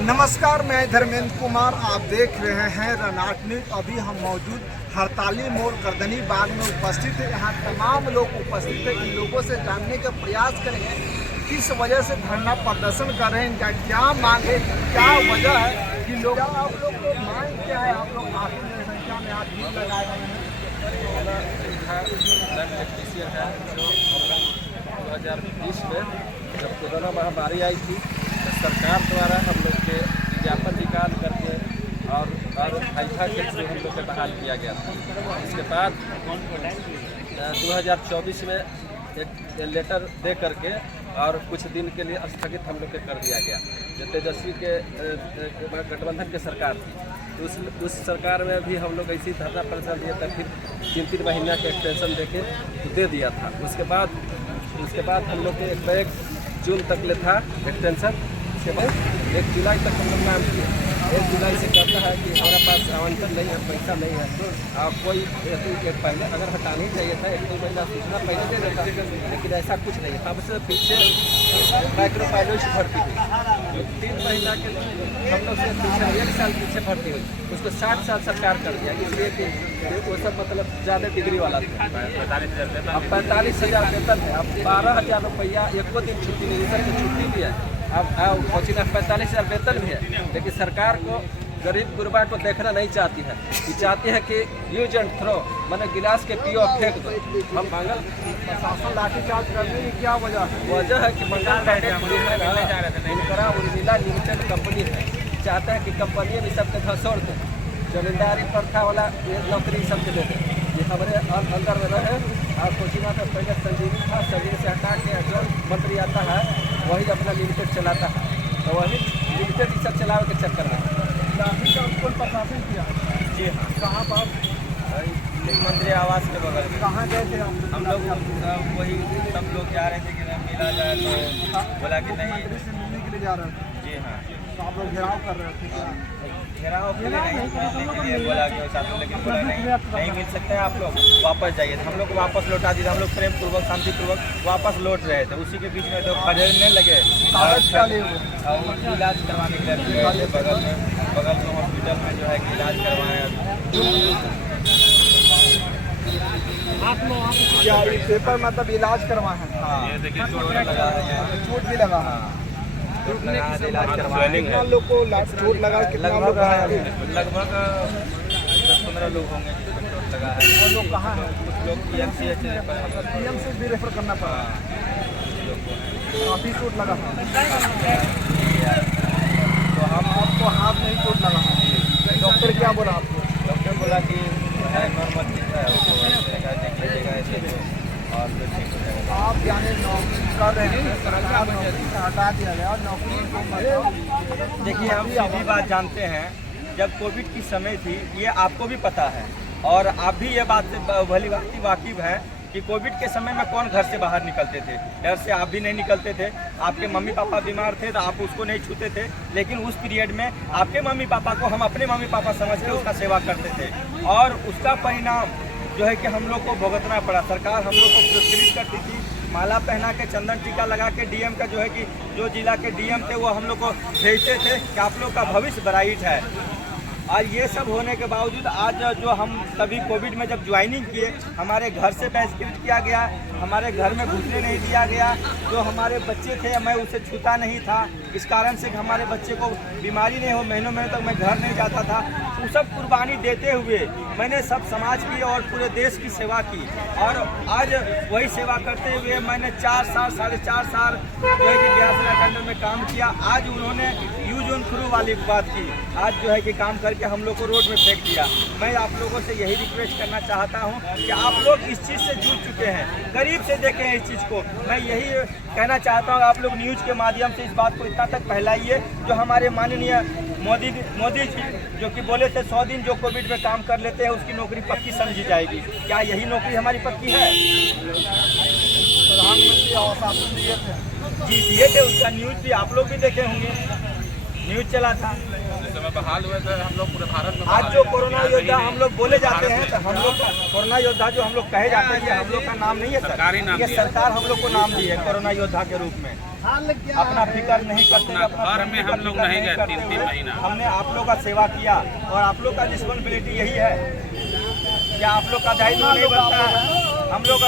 नमस्कार, मैं धर्मेंद्र कुमार। आप देख रहे हैं रनाट न्यूज। अभी हम मौजूद हड़ताली मोड़ गर्दनी बाग में उपस्थित है। यहाँ तमाम लोग उपस्थित है। इन लोगों से जानने का प्रयास करेंगे किस वजह से धरना प्रदर्शन कर रहे हैं, क्या मांग है, क्या वजह है कि लोग, आप लोग को मांग क्या है। आप लोग काफी संख्या में आज भी लगाए गए हैं। 2020 में जब कोरोना महामारी आई थी तो सरकार द्वारा हम लोग के विज्ञापन निकाल करके और ऐसा के थ्रू हम लोग को बहाल किया गया था। इसके बाद 2024 में एक लेटर दे करके और कुछ दिन के लिए स्थगित हम लोग के कर दिया गया। जो तेजस्वी के गठबंधन की सरकार थी तो उस सरकार में भी हम लोग ऐसी धरना प्रदर्शन दिया था। फिर 3 महीने का एक्सटेंशन दे दिया था। उसके बाद हम लोग के 1 जून तक ले था एक्सटेंशन। उसके बाद 1 जुलाई तक हम लोग काम किए। 1 जुलाई से कहता है कि हमारे पास आवंटन नहीं है, पैसा नहीं है। कोई पहले अगर हटाना ही चाहिए था 1-2 महीना सूचना पहले दे देता, लेकिन ऐसा कुछ नहीं है। तब से पीछे माइक्रो फाइनेंस भर्ती हुई, 3 महीना के हम लोग से पीछे 1 साल पीछे भर्ती हुई, उसको 60 साल सरकार कर दिया। इसलिए कि वो सब मतलब ज़्यादा डिग्री वाला था। अब 45,000 वेतन है। अब 12,000 रुपया 1 दिन छुट्टी नहीं, सर की छुट्टी भी है। अब 45,000 वेतन भी है, लेकिन सरकार को गरीब गुरबा को देखना नहीं चाहती है। ये चाहती है कि यूज एंड थ्रो, मैंने गिलास के पियो और फेंक दो। हम मंगल प्रशासन लाठीचार्ज करने की क्या वजह है कि मंगल इनकरा उर्मिला लिमिटेड कंपनी है, चाहता है कि कंपनी में सबके धसोड़ दे, जमींदारी प्रथा वाला ये नौकरी सबके दे दे। ये हमारे अंदर में रहे। और कोचिंगा का पहले संजीवनी था, संजीवनी से हटा के जो मंत्री आता है वही अपना लिमिटेड चलाता है, तो वही लिमिटेड सब चलावे के चक्कर में कौन प्रशासन किया। जी हाँ, कहाँ पर? मंत्री आवास के बगल में। कहाँ गए थे हम लोग वही सब लोग जा रहे थे कि मिला जाए, तो बोला कि नहीं। मंत्री से मिलने के लिए जा रहे थे। जी हाँ, तो आप लोग घेराव कर रहे थे क्या? घेराव के लिए नहीं, मिलने के लिए बोला कि साथ में, लेकिन बोला नहीं मिल सकते हैं आप लोग, वापस जाइए। हम लोग को वापस लौटा दिया। हम लोग प्रेम पूर्वक शांतिपूर्वक वापस लौट रहे थे। उसी के बीच में तो खदेड़ने लगे। कागज क्या लिए हुए? इलाज करवाने के लिए गए थे बगल में हॉस्पिटल में जो है कि इलाज करवाएं। क्या ये पेपर मतलब इलाज करवाए हैं? हाँ, ये देखिए चोट लगा है। चोट भी लगा है। चोट लगा है, इलाज करवाएं। कितना लोग को चोट लगा? कितना लोग लगभग 10-15 लोग होंगे जिसको चोट लगा है। और लोग कहाँ हैं? कुछ लोग पीएम से भी रेफर करना पड़ा। काफी चोट लगा है। तो हम आपको हाथ में ही चोट लगा है। डॉक्टर क्या बोला आपको? डॉक्टर बोला कि नॉर्मल चीज़ है, देख लीजिएगा ऐसे और फिर ठीक हो जाएगा। आप जाने नौकरी कर रहे हैं, सरकार नौकरी से हटा दिया गया और नौकरी को मतलब। देखिए, हम सीधी बात जानते हैं, जब कोविड की समय थी, ये आपको भी पता है और आप भी ये बात से भली भांति वाकिफ है कि कोविड के समय में कौन घर से बाहर निकलते थे। डर से आप भी नहीं निकलते थे। आपके मम्मी पापा बीमार थे तो आप उसको नहीं छूते थे, लेकिन उस पीरियड में आपके मम्मी पापा को हम अपने मम्मी पापा समझ के उसका सेवा करते थे और उसका परिणाम जो है कि हम लोग को भुगतना पड़ा। सरकार हम लोग को पुरस्कृत करती थी, माला पहना के, चंदन टीका लगा के। डीएम का जो है कि जो जिला के डीएम थे वो हम लोग को भेजते थे कि आप लोग का भविष्य ब्राइट है। आज ये सब होने के बावजूद आज जो हम सभी कोविड में जब ज्वाइनिंग किए, हमारे घर से बहिष्कृत किया गया, हमारे घर में घुसने नहीं दिया गया। जो हमारे बच्चे थे मैं उसे छूता नहीं था, इस कारण से हमारे बच्चे को बीमारी नहीं हो, महीनों महीनों तक मैं घर नहीं जाता था। वो सब कुर्बानी देते हुए मैंने सब समाज की और पूरे देश की सेवा की और आज वही सेवा करते हुए मैंने 4 साल 4.5 साल जो है कि गैस सिलेंडर में काम किया। आज उन्होंने यूज एंड थ्रो वाली बात की, आज जो है कि काम करके हम लोग को रोड में फेंक दिया। मैं आप लोगों से यही रिक्वेस्ट करना चाहता हूं कि आप लोग इस चीज़ से जूझ चुके हैं, करीब से देखें इस चीज़ को। मैं यही कहना चाहता हूं, आप लोग न्यूज़ के माध्यम से इस बात को इतना तक फैलाइए। जो हमारे माननीय मोदी जी जो कि बोले थे 100 दिन जो कोविड में काम कर लेते हैं उसकी नौकरी पक्की समझी जाएगी, क्या यही नौकरी हमारी पक्की है? प्रधानमंत्री आश्वासन दिए थे। जी दिए थे, उसका न्यूज़ भी आप लोग भी देखे होंगे, न्यूज़ चला था। बहाल हुए थे हम लोग पूरे भारत में। आज जो कोरोना योद्धा हम लोग बोले जाते हैं, तो हम लोग कोरोना योद्धा जो हम लोग कहे जाते हैं, ये हम लोग का नाम नहीं है सर, ये सरकार हम लोग को नाम दी है कोरोना योद्धा के रूप में। अपना फिक्र नहीं करते, अपना घर में हम लोग नहीं गए 3-3 महीना। हमने आप लोग का सेवा किया और आप लोग का रिस्पॉन्सिबिलिटी यही है, क्या आप लोग का दायित्व नहीं बनता है? हम लोग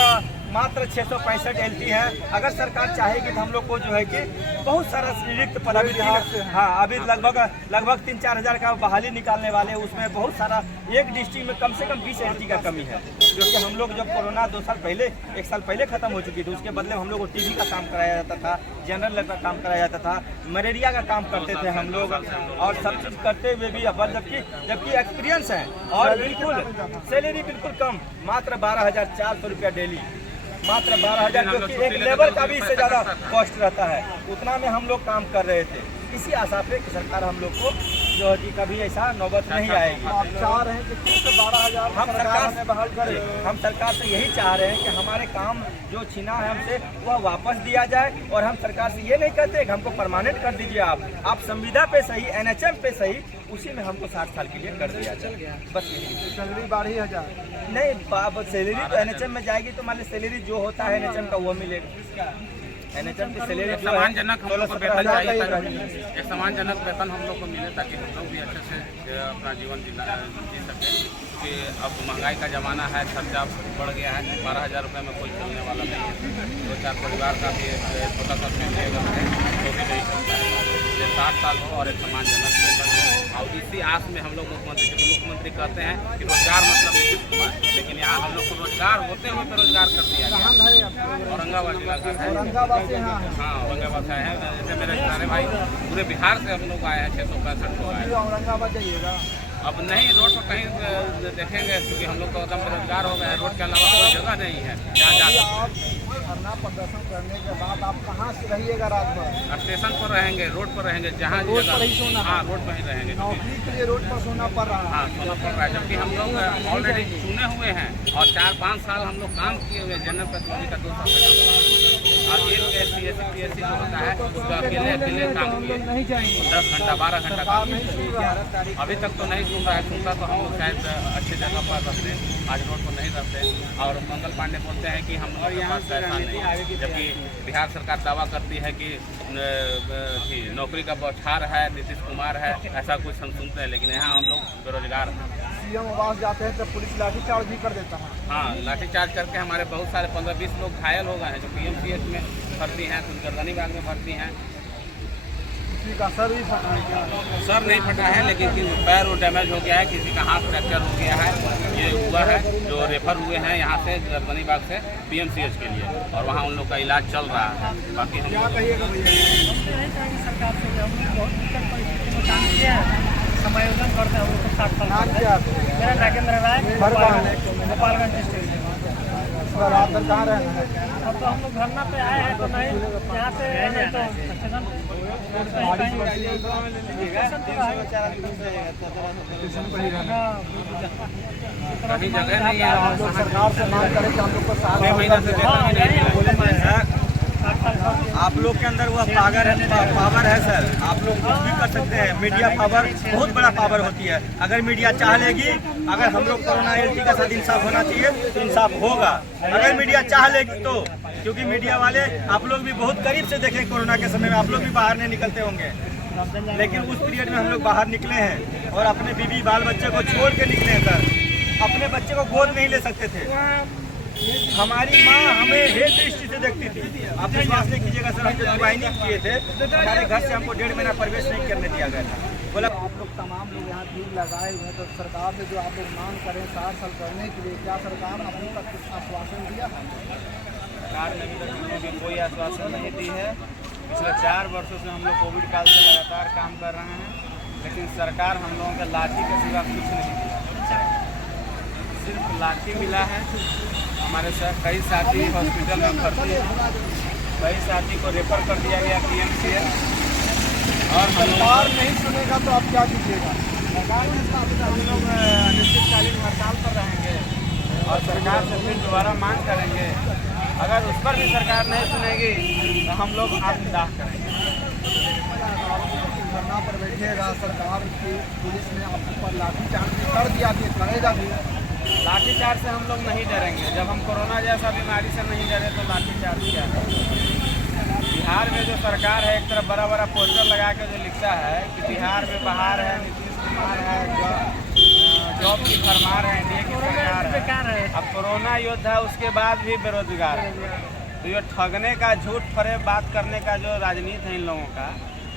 मात्र 665 LT है। अगर सरकार चाहेगी तो हम लोग को जो है कि बहुत सारा रिक्त पद अभी अभी लगभग 3-4 हज़ार का बहाली निकालने वाले, उसमें बहुत सारा एक डिस्ट्रिक्ट में कम से कम 20 LT का कमी है, क्योंकि हम लोग जब कोरोना 1 साल पहले खत्म हो चुकी थी, उसके बदले हम लोग को टीबी का काम कराया जाता था, जनरल का काम कराया जाता था, मलेरिया का काम करते थे हम लोग, और सब चीज़ करते हुए भी अब जबकि एक्सपीरियंस है और बिल्कुल सैलरी बिल्कुल कम, मात्र 12,400 रुपया डेली, मात्र 12,000, जो कि एक लेबर का भी इससे ज़्यादा कॉस्ट रहता है, उतना में हम लोग काम कर रहे थे। इसी आशा पे कि सरकार हम लोग को जो है कि कभी ऐसा नौबत नहीं आएगी। आप चाह रहे हैं कि फिर से 12,000 हम सरकार में बहाल करें। हम सरकार से यही चाह रहे हैं कि हमारे काम जो छीना है हमसे वह वापस दिया जाए, और हम सरकार से ये नहीं कहते कि हमको परमानेंट कर दीजिए, आप संविदा पे सही, NHM पे सही, उसी में हमको 60 साल के लिए कर दिया जाए, बस यही। सैलरी 12,000 नहीं, सैलरी तो NHM में जाएगी तो मान ली सैलरी जो होता है NHM का वो मिलेगा। NHM की सैलरी सम्मानजनक हम लोग को वेतन चाहिए, चाहिए। एक सम्मानजनक वेतन हम लोग को मिले ताकि हम लोग भी अच्छे से अपना जीवन जी सकें, कि अब महंगाई का ज़माना है, खर्चा बढ़ गया है, 12,000 रुपये में कोई चलने वाला नहीं है। 2-4 परिवार का भी एक छोटा सा फैमिली अगर है तो भी नहीं चलता है। इसलिए 60 साल हो और एक सम्मानजनक वेतन हो, और इसी आस में हम लोग मुख्यमंत्री कहते हैं कि रोजगार मतलब नीतीश कुमार, लेकिन यहाँ हम लोग को रोजगार होते हुए बेरोजगार कर दिया गया। औरंगाबाद जिला का है, हाँ औरंगाबाद से हैं, जैसे मेरे सारे भाई पूरे बिहार से हम लोग आए हैं, 665 लोग आए हैं। औरंगाबाद जाइएगा अब नहीं, रोड पर कहीं देखेंगे क्योंकि हम लोग तो एकदम बेरोजगार हो गए हैं, रोड के अलावा कोई जगह नहीं है जहाँ जा सकते। धरना प्रदर्शन करने के बाद आप कहाँ से रहिएगा रात भर? स्टेशन पर रहेंगे, रोड पर रहेंगे, जहाँ रोड पर ही सोना? हाँ रोड पर ही रहेंगे। नौकरी के लिए रोड पर सोना पड़ रहा है। हाँ सोना पड़ रहा है, जबकि हम लोग ऑलरेडी चुने हुए हैं और 4-5 साल हम लोग काम किए हुए, जनरल प्रतिनिधि का 2 साल का, और एक SC जो होता है उसका अकेले काम किए, 10 घंटा 12 घंटा काम किए। अभी तक तो नहीं सुन रहा है, सुनता तो हम लोग शायद अच्छी जगह पर रहते, आज रोड पर नहीं रहते। और मंगल पांडे बोलते हैं कि हम लोग के पास पैसा नहीं, जबकि बिहार सरकार दावा करती है कि नौकरी का बौछार है, नीतीश कुमार है, ऐसा कुछ हम सुनते हैं, लेकिन यहाँ हम लोग बेरोजगार हैं। CM आवास जाते हैं तो पुलिस लाठीचार्ज भी कर देता है। हाँ लाठीचार्ज करके हमारे बहुत सारे 15-20 लोग घायल हो गए हैं, जो PMCH में भर्ती हैं, कुछ गर्दनी बाग में भर्ती हैं। किसी का सर भी फटा है क्या? सर नहीं फटा है, लेकिन पैर वो डैमेज हो गया है, किसी का हाथ फ्रैक्चर हो गया है, ये हुआ है, जो रेफर हुए हैं यहाँ से गर्दनी बाग से PMCH के लिए, और वहाँ उन लोग का इलाज चल रहा है। बाकी हम क्या कहिएगा भैया? सरकार से बहुत दिक्कत परिस्थिति में काम किया है, समायोजन करते हैं वो 60 साल। नाम क्या है? मेरा नागेंद्र राय, गोपालगंज डिस्ट्रिक्ट। रात भर कहाँ रहना है? अब तो हम लोग धरना पे आए हैं, तो नहीं यहाँ पे नहीं तो स्टेशन कहीं जगह नहीं है। आप लोग सरकार से मांग करें कि हम लोग को 6 महीने से वेतन ही नहीं है। आप लोग के अंदर वह पावर है सर, आप लोग कुछ भी कर सकते हैं। मीडिया पावर बहुत बड़ा पावर होती है, अगर मीडिया चाह लेगी, अगर हम लोग कोरोना LT का साथ इंसाफ होना चाहिए तो इंसाफ होगा, अगर मीडिया चाह लेगी तो। क्योंकि मीडिया वाले आप लोग भी बहुत करीब से देखें, कोरोना के समय में आप लोग भी बाहर नहीं निकलते होंगे, लेकिन उस पीरियड में हम लोग बाहर निकले हैं और अपने बीवी बाल बच्चे को छोड़ के निकले हैं सर। अपने बच्चे को गोद नहीं ले सकते थे, हमारी माँ हमें हेल्थ दृष्टि से देखती थी। आप विश्वास नहीं कीजिएगा सर, हम जब ज्वाइनिंग किए थे हमारे घर से हमको 1.5 महीना प्रवेश नहीं करने दिया गया था। बोला आप लोग तमाम लोग यहाँ भीड़ लगाए हुए हैं, तो सरकार से जो आप लोग मांग करें 60 साल करने के लिए, क्या सरकार ने अभी तक कुछ आश्वासन दिया है? सरकार ने अभी तक भी कोई आश्वासन नहीं दी है। पिछले 4 वर्षों से हम लोग कोविड काल से लगातार काम कर रहे हैं, लेकिन सरकार हम लोगों के लाठी के सिवा कुछ नहीं दिया, सिर्फ लाठी मिला है। हमारे साथ कई साथी हॉस्पिटल में भर्ती है, कई साथी को रेफर कर दिया गया PMCH, और सरकार नहीं सुनेगा तो आप क्या कीजिएगा? सरकार के साथ हम लोग अनिश्चितकालीन हड़ताल पर रहेंगे और सरकार से फिर दोबारा मांग करेंगे। अगर उस पर भी सरकार नहीं सुनेगी तो हम लोग आत्मदाह करेंगे। धरना पर बैठिएगा, सरकार की पुलिस ने आपके ऊपर लाठीचार्ज भी कर दिया, भी करेगा भी। लाठीचार्ज से हम लोग नहीं डरेंगे। जब हम कोरोना जैसा बीमारी से नहीं डरे तो लाठीचार्ज क्या है। बिहार में जो सरकार है, एक तरफ बड़ा बड़ा पोस्टर लगा के जो लिखता है कि बिहार में बहार है, नीतीश कुमार है, जॉब की फरमार है, एनडीए की सरकार है। अब कोरोना योद्धा उसके बाद भी बेरोजगार है। तो ये ठगने का, झूठ फरेब बात करने का जो राजनीति है इन लोगों का,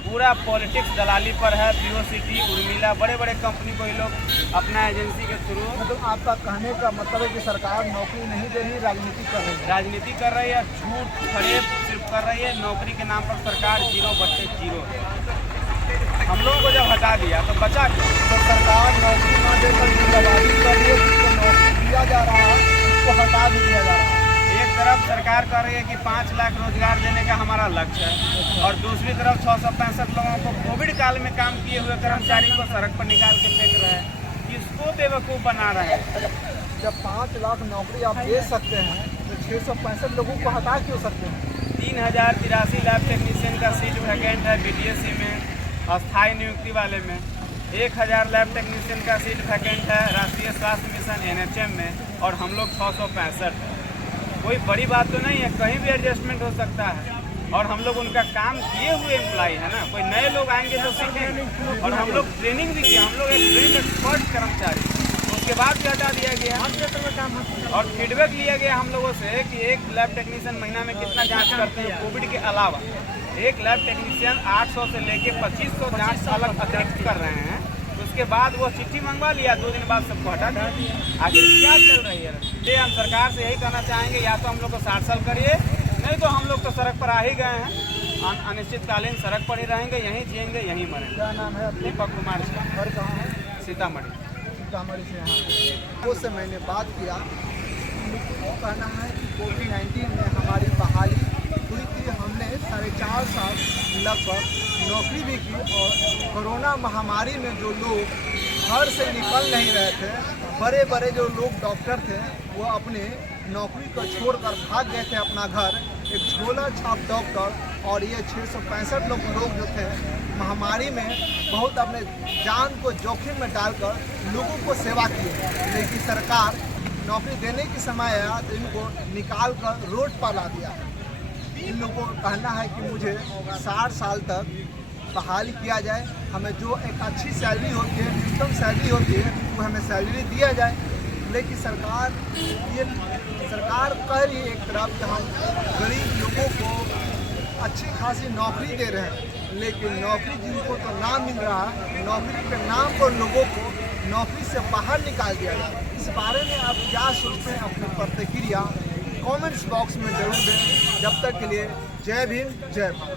पूरा पॉलिटिक्स दलाली पर है। पीओसीटी, उर्मिला, बड़े बड़े कंपनी को ये लोग अपना एजेंसी के थ्रू, मतलब आपका कहने का मतलब है कि सरकार नौकरी नहीं दे रही, राजनीति कर रही है। राजनीति कर रही है, झूठ फरेब सिर्फ कर रही है। नौकरी के नाम पर सरकार 0/0 हम लोगों को जब हटा दिया तो बचा क्या? तो सरकार नौकरी न देकर गुंडागर्दी कर रही है, जिसको नौकरी दिया जा रहा है उसको हटा भी दिया जा रहा है। एक तरफ सरकार कह रही है कि 5 लाख रोजगार देने का हमारा लक्ष्य है, और दूसरी तरफ 665 लोगों को कोविड काल में काम किए हुए कर्मचारी को सड़क पर निकाल के फेंक रहे हैं। किसको बेवकूफ़ बना रहे हैं? जब 5 लाख नौकरी आप दे सकते हैं तो 665 लोगों को हटा क्यों सकते हैं? 3083 लैब टेक्नीशियन का सीट वैकेंट है बीडीएससी में, अस्थायी नियुक्ति वाले में। 1000 लैब टेक्नीशियन का सीट वैकेंट है राष्ट्रीय स्वास्थ्य मिशन NHM में, और हम लोग 665 है। कोई बड़ी बात तो नहीं है, कहीं भी एडजस्टमेंट हो सकता है। और हम लोग उनका काम किए हुए एम्प्लॉय है ना, कोई नए लोग आएंगे तो सीखेंगे। और हम लोग ट्रेनिंग भी किए, हम लोग एक ट्रेंड एक्सपर्ट कर्मचारी, उसके बाद भी हटा दिया गया। और फीडबैक लिया गया हम लोगों से कि एक लैब टेक्नीशियन महीना में कितना जांच करते हैं। कोविड के अलावा एक लैब टेक्नीशियन 800 से लेके 2500 जांच अलग अतिरिक्त कर रहे हैं। उसके बाद वो चिट्ठी मंगवा लिया, 2 दिन बाद सबको हटा दिया। आखिर क्या चल रही है? ये हम सरकार से यही कहना चाहेंगे, या तो हम लोग को 60 साल करिए, नहीं तो हम लोग तो सड़क पर आ ही गए हैं। अनिश्चितकालीन सड़क पर ही रहेंगे, यहीं जिएंगे, यहीं मरेंगे। क्या नाम है? दीपक कुमार से। घर कहाँ है? सीतामढ़ी। सीतामढ़ी से यहाँ उससे मैंने बात किया। वो कहना है कि कोविड-19 में हमारी बहाली हुई थी, हमने 4.5 साल लगभग नौकरी भी की, और कोरोना महामारी में जो लोग घर से निकल नहीं रहे थे, बड़े बड़े जो लोग डॉक्टर थे, वो अपने नौकरी को छोड़कर भाग गए थे अपना घर। एक झोला छाप डॉक्टर और ये 665 लोग जो थे, महामारी में बहुत अपने जान को जोखिम में डालकर लोगों को सेवा की। लेकिन सरकार नौकरी देने की समय आया तो इनको निकाल कर रोड पर ला दिया। इन लोगों का कहना है कि मुझे 60 साल तक बहाल किया जाए, हमें जो एक अच्छी सैलरी होती है, न्यूनतम सैलरी होती है, वो हमें सैलरी दिया जाए। लेकिन सरकार कह रही है एक तरफ कि हम गरीब लोगों को अच्छी खासी नौकरी दे रहे हैं, लेकिन नौकरी जिनको तो ना मिल रहा है, नौकरी के नाम पर लोगों को नौकरी से बाहर निकाल दिया जाए। इस बारे में आप क्या सोचते हैं? अपनी प्रतिक्रिया कमेंट्स बॉक्स में जरूर दें। जब तक के लिए जय भीम, जय भारत।